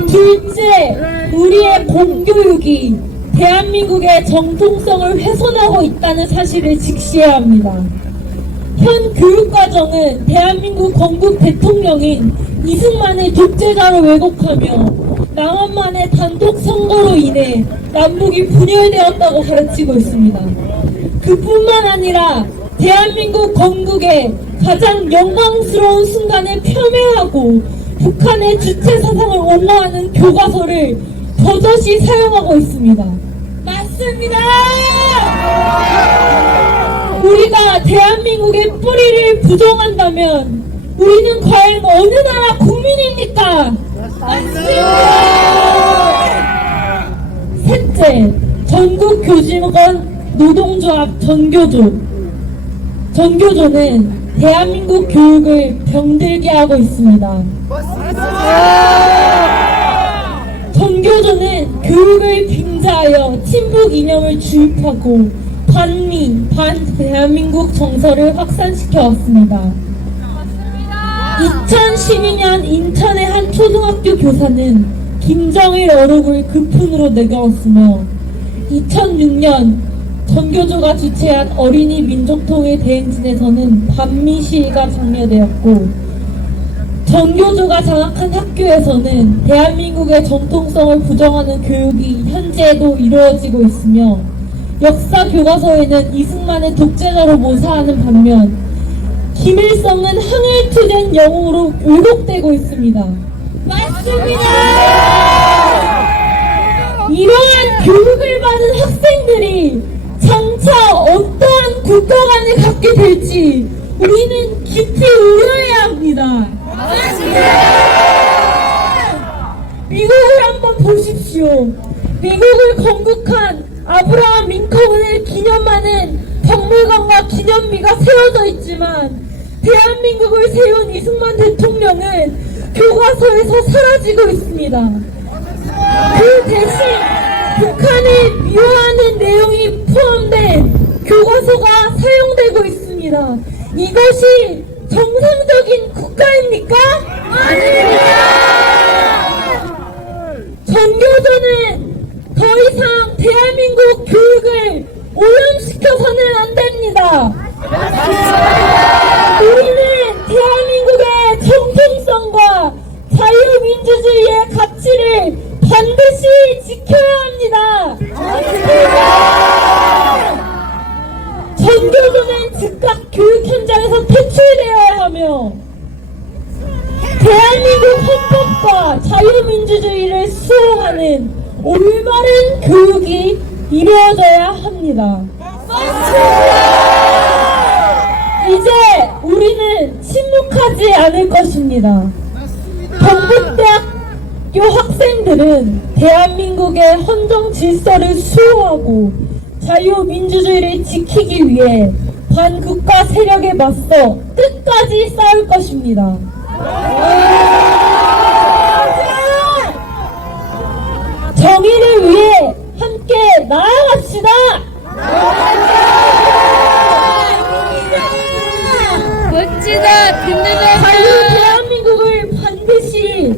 둘째, 우리의 공교육이 대한민국의 정통성을 훼손하고 있다는 사실을 직시해야 합니다. 현 교육과정은 대한민국 건국 대통령인 이승만의 독재자로 왜곡하며 남한만의 단독 선거로 인해 남북이 분열되었다고 가르치고 있습니다. 그뿐만 아니라 대한민국 건국의 가장 영광스러운 순간을 폄훼하고 북한의 주체 사상을 옹호하는 교과서를 버젓이 사용하고 있습니다. 맞습니다! 우리가 대한민국의 뿌리를 부정한다면 우리는 과연 어느 나라 국민입니까? 맞습니다! 셋째, 전국 교직원 노동조합 전교조는 대한민국 교육을 병들게 하고 있습니다. 전교조는 교육을 빙자하여 친북 이념을 주입하고 반미, 반대한민국 정서를 확산시켜 왔습니다. 2012년 인천의 한 초등학교 교사는 김정일 어록을 급훈으로 내걸었으며 2006년 전교조가 주최한 어린이 민족통일 대행진에서는 반미 시위가 장려되었고 전교조가 장악한 학교에서는 대한민국의 전통성을 부정하는 교육이 현재에도 이루어지고 있으며 역사 교과서에는 이승만의 독재자로 모사하는 반면 김일성은 항일투쟁 영웅으로 왜곡되고 있습니다. 맞습니다! 많은 학생들이 장차 어떠한 국가관을 갖게 될지 우리는 깊이 우려해야 합니다. 미국을 한번 보십시오. 미국을 건국한 아브라함 링컨을 기념하는 박물관과 기념비가 세워져 있지만 대한민국을 세운 이승만 대통령은 교과서에서 사라지고 있습니다. 그 대신 북한을 미워하는 내용이 포함된 교과서가 사용되고 있습니다. 이것이 정상적인 국가입니까? 전교조는 더 이상 대한민국 교육을 오염시켜서는 안 됩니다. 우리는 대한민국의 정통성과 자유민주주의의 가치를 반드시 지켜야 합니다. 전교조는 즉각 교육 현장에서 퇴출되어야 하며 대한민국 헌법과 자유민주주의를 수호하는 올바른 교육이 이루어져야 합니다. 이제 우리는 침묵하지 않을 것입니다. 경북대학교 학생들은 대한민국의 헌정 질서를 수호하고 자유민주주의를 지키기 위해 반국가 세력에 맞서 끝까지 싸울 것입니다. 정의를 위해 함께 나아갑시다. 멋지다. 자유 대한민국을 반드시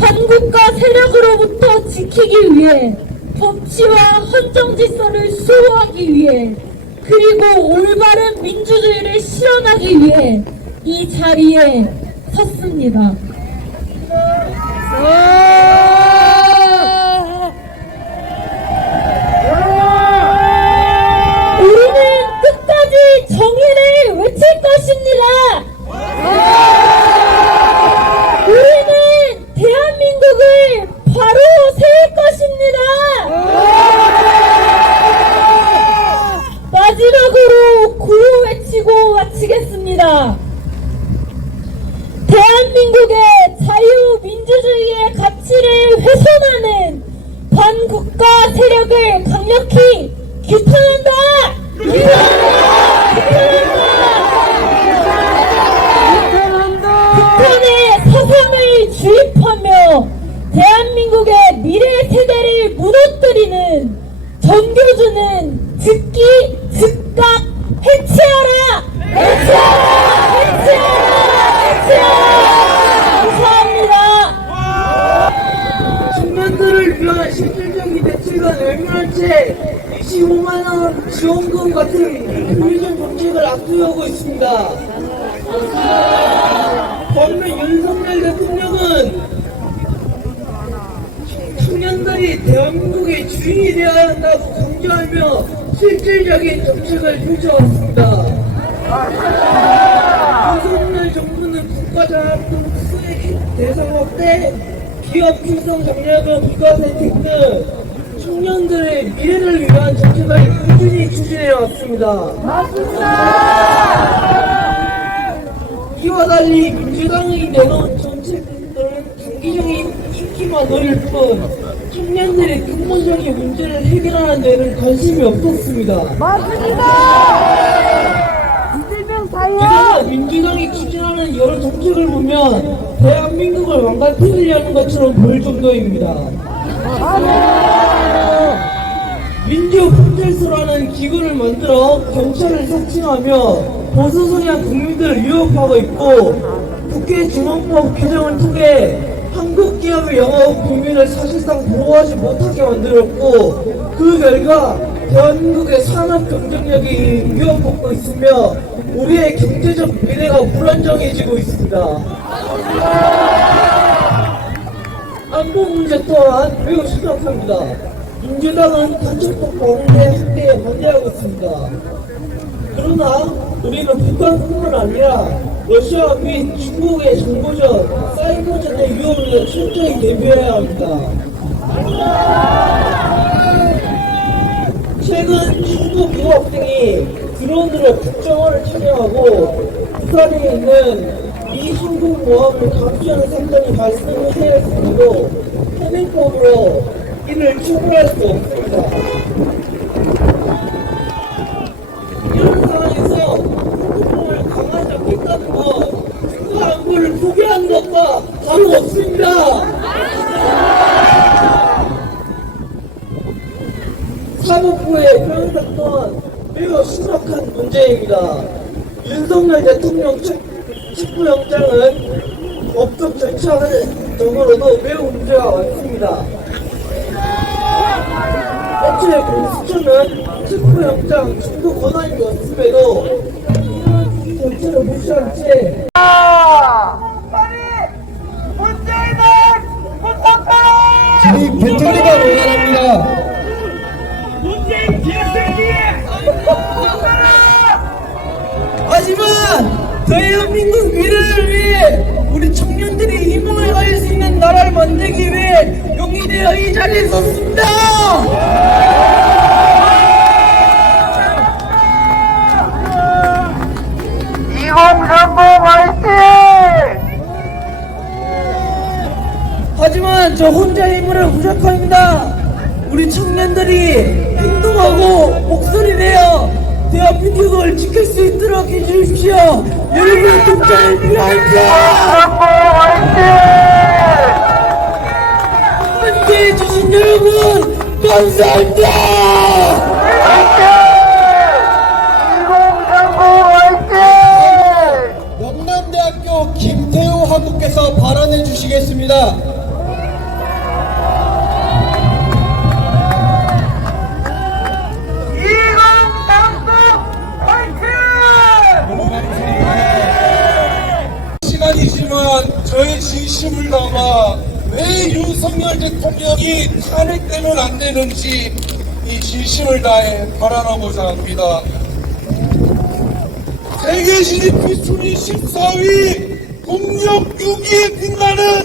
반국가 세력으로부터 지키기 위해 법치와 헌정 질서를 수호하기 위해 그리고 올바른 민주주의를 실현하기 위해 이 자리에 섰습니다. 우리는 끝까지 정의를 외칠 것입니다. 우리는 대한민국을 바로 세울 것입니다. 마지막으로 구호 외치고 마치겠습니다. 대한민국의 자유민주주의의 가치를 훼손하는 반국가 세력을 강력히 규탄한다! 북한의 사상을 주입하며 대한민국의 미래 세대를 무너뜨리는 전교조는 즉기 즉각 해체하라! 해체하라! 해체하라! 해체하라! 감사합니다. 청년들을 위한 실질적인 대책은 외면한 채 25만원 지원금 같은 국민적 정책을 앞두고 있습니다. 반면 윤석열 대통령은 청년들이 대한민국의 주인이 되어야 한다고 강조하며 실질적인 정책을 펼쳐왔습니다. 윤석열 정부는 국가자산금 수익 대상 확대, 기업 충성 장려금 부가 혜택 등 청년들의 미래를 위한 정책을 꾸준히 추진해 왔습니다. 이와 달리 민주당이 내놓은 정책들은 단기적인 인기만 노릴 뿐 청년들의 근본적인 문제를 해결하는 데는 관심이 없었습니다. 게다가 민주당이 추진하는 여러 정책을 보면 대한민국을 망가뜨리려는 것처럼 보일 정도입니다. 민주범죄수라는 기구를 만들어 경찰을 사칭하며 보수 성향 국민들을 유혹하고 있고 국회 준헌법 개정을 통해 한국 기업의 영업 비밀을 사실상 보호하지 못하게 만들었고 그 결과 대한민국의 산업 경쟁력이 위협받고 있으며 우리의 경제적 미래가 불안정해지고 있습니다. 안보 문제 또한 매우 심각합니다. 민주당은 단체법 보호에 함께 반대하고 있습니다. 그러나 우리는 북한뿐만 아니라 러시아 및 중국의 정보전, 사이버전의 위험을 철저히 대비해야 합니다. 북한에 있는 이 항공모함을 감시하는 사건이 발생하였음에도 현행법으로 이를 처벌할 수 없습니다. 이런 상황에서 항공모함을 강하지 않겠다는 것, 증거 안보를 포기하는 것과 다름없습니다. 사법부의 표현했던 매우 심각한 문제입니다. 윤석열 대통령 체포영장은 법적 절차적으로도 매우 문제가 많습니다. 애초에 공수처는 체포영장 청구 권한이 없음에도 절차를 무시한 채 저희 배터리가 모자랍니다. 하지만 대한민국 미래를 위해 우리 청년들이 희망을 가질 수 있는 나라를 만들기 위해 용기되어 이 자리에 섰습니다. 하지만 저 혼자의 힘으로 부족합니다. 우리 청년들이 행동하고 목소리 내어 대한민국을 지킬 수 있도록 해주십시오. 여러분의 동참을 필요합니다. 함께 해주신 여러분 감사합니다. 영남대학교 김태우 학우께서 발언해 주시겠습니다. 시간이지만 저의 진심을 담아 왜 윤석열 대통령이 탄핵되면 안 되는지 이 진심을 다해 발언하고자 합니다. 세계 GDP 순위 14위 국력 6위에 빛나는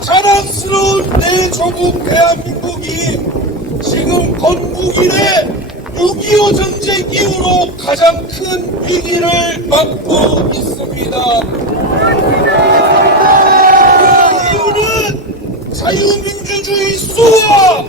자랑스러운 내 조국 대한민국이 지금 건국 이래 6.25 전쟁 이후로 가장 큰 위기를 맞고 있습니다. 그 이유는 자유민주주의 수호와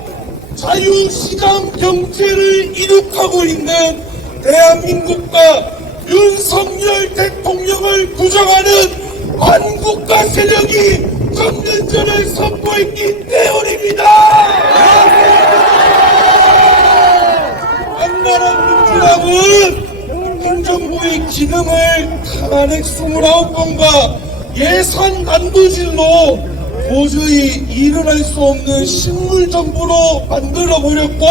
자유시장 경제를 이룩하고 있는 대한민국과 윤석열 대통령을 부정하는 반국가 세력이 정년전을 선보였기 때문입니다. 한나라 민주당은 행정부의 기능을 탄핵 29건과 예산 난도질로 도저히 일어날 수 없는 식물정부로 만들어버렸고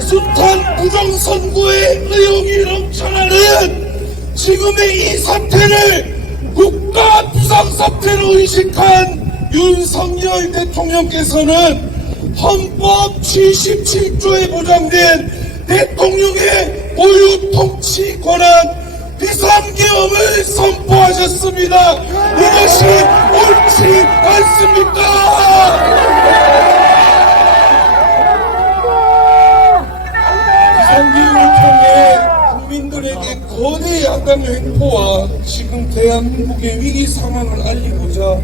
숱한 부정선거의 의혹이 넘쳐나는 지금의 이 사태를 국가 비상사태로 의식한 윤석열 대통령께서는 헌법 77조에 보장된 대통령의 고유 통치 권한 비상계엄을 선포하셨습니다. 이것이 옳지 않습니까? 비상계엄을 통해 국민들에게 거대 야당 횡포와 지금 대한민국의 위기 상황을 알리고자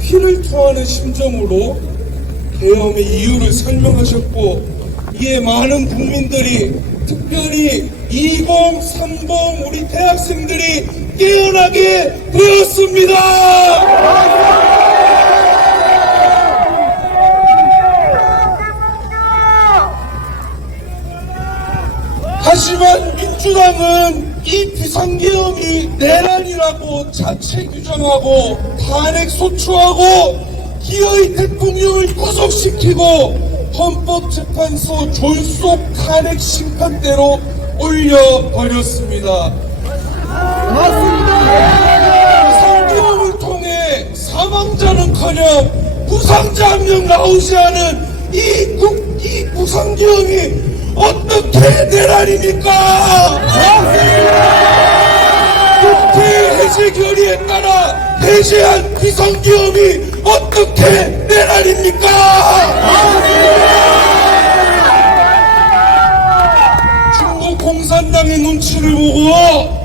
피를 토하는 심정으로 계엄의 이유를 설명하셨고 이에 많은 국민들이 특별히 2030 우리 대학생들이 깨어나게 되었습니다. 하지만 민주당은 이 비상계엄이 내란이라고 자체 규정하고 탄핵 소추하고 기어이 대통령을 구속시키고 헌법재판소 졸속 탄핵 심판대로 올려버렸습니다. 비상계엄을 통해 사망자는커녕 부상자 한 명 나오지 않은 이 비상계엄이 어떻게 내란입니까? 국회 해제 결의에 따라 해제한 비상계엄이 어떻게 내란입니까? 중국 공산당의 눈치를 보고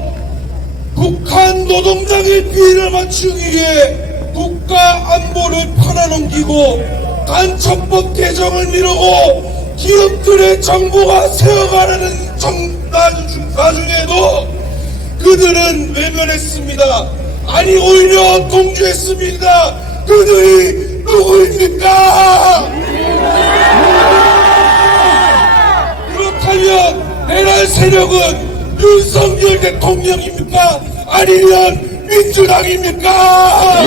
북한 노동당의 비리를 맞추기 위해 국가 안보를 팔아넘기고 간첩법 개정을 미루고 기업들의 정보가 세어가라는 나중에도 그들은 외면했습니다. 아니 오히려 동조했습니다. 그들이 누구입니까? 그렇다면 내란 세력은 윤석열 대통령입니까? 아니면 민주당입니까?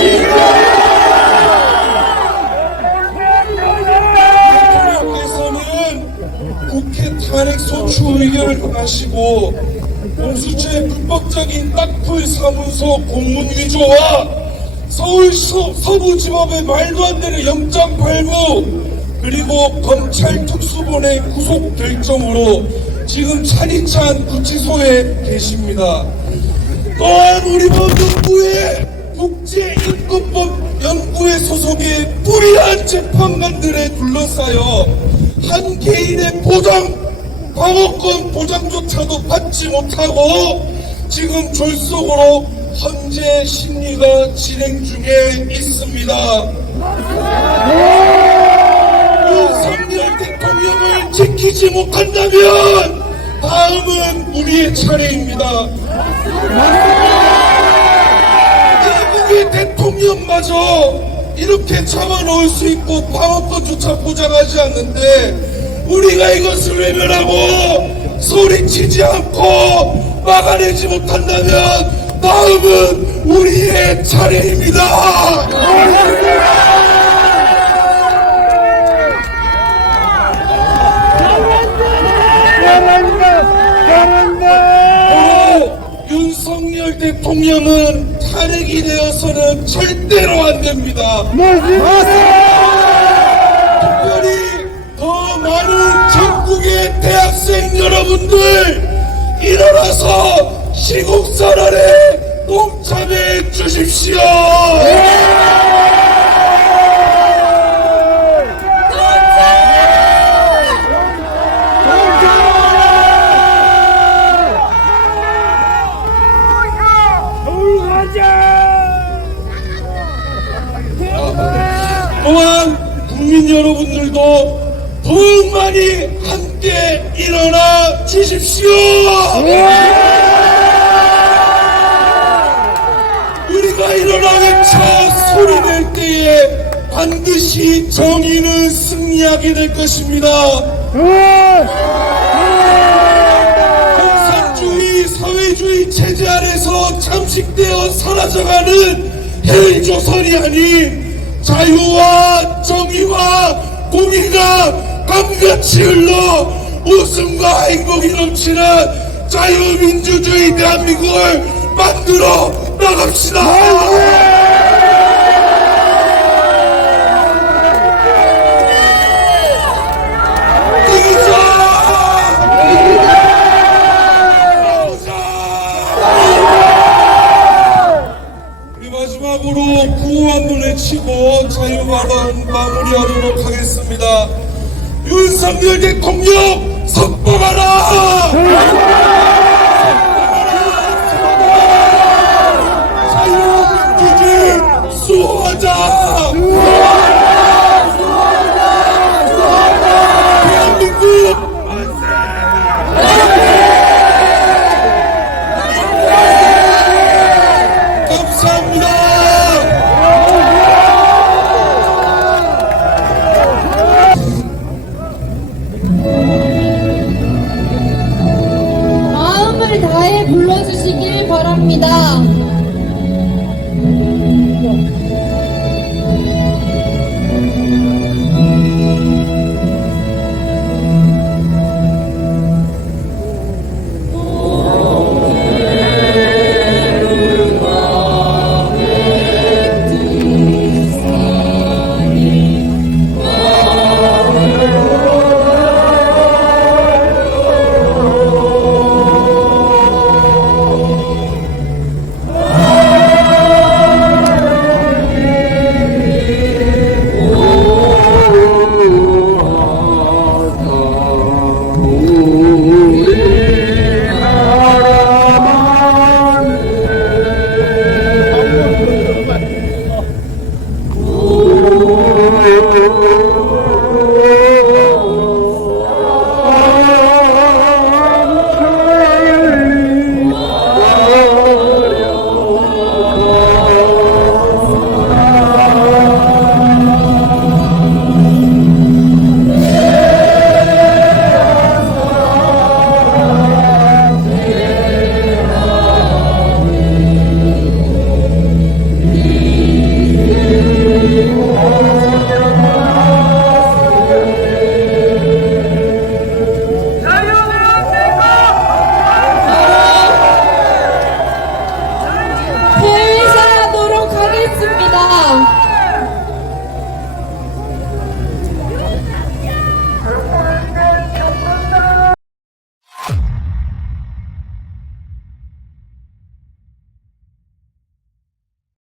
대통령께서는 국회 탄핵 소추 의결을 하시고 공수처의 불법적인 딱풀 사무소 공문 위조와 서울 서부지법의 말도 안 되는 영장 발부 그리고 검찰 특수본의 구속 결정으로 지금 차디찬 구치소에 계십니다. 또한 우리 법무부의 국제인권법 연구회 소속의 불의한 재판관들에 둘러싸여 한 개인의 방어권 보장조차도 받지 못하고 지금 졸속으로 헌재 심리가 진행 중에 있습니다. 윤석열 대통령을 지키지 못한다면 다음은 우리의 차례입니다. 미국의 대통령마저 이렇게 잡아놓을 수 있고 방어권조차 보장하지 않는데 우리가 이것을 외면하고 소리치지 않고 막아내지 못한다면 다음은 우리의 차례입니다. 윤석열 대통령은 탄핵이 되어서는 절대로 안 됩니다. 특별히 더 많은 전국의 대학생 여러분들 일어나서 시국선언에 동참해 주십시오. 또한 국민 여러분들도 더욱 많이 함께 일어나 주십시오. 우리가 일어나 외쳐 소리낼 때에 반드시 정의는 승리하게 될 것입니다. 공산주의 사회주의 체제 안에서 잠식되어 사라져가는 헬조선이 아닌 자유와 정의와 공의가 감같이 흘러 웃음과 행복이 넘치는 자유민주주의 대한민국을 만들어 나갑시다. 마지막으로 구호 한번 외치고 자유발언 마무리하도록 하겠습니다. 윤석열 대통령 석방하라! 자유민주주의 수호하자! 대한민국 마음을 다해 불러주시길 바랍니다.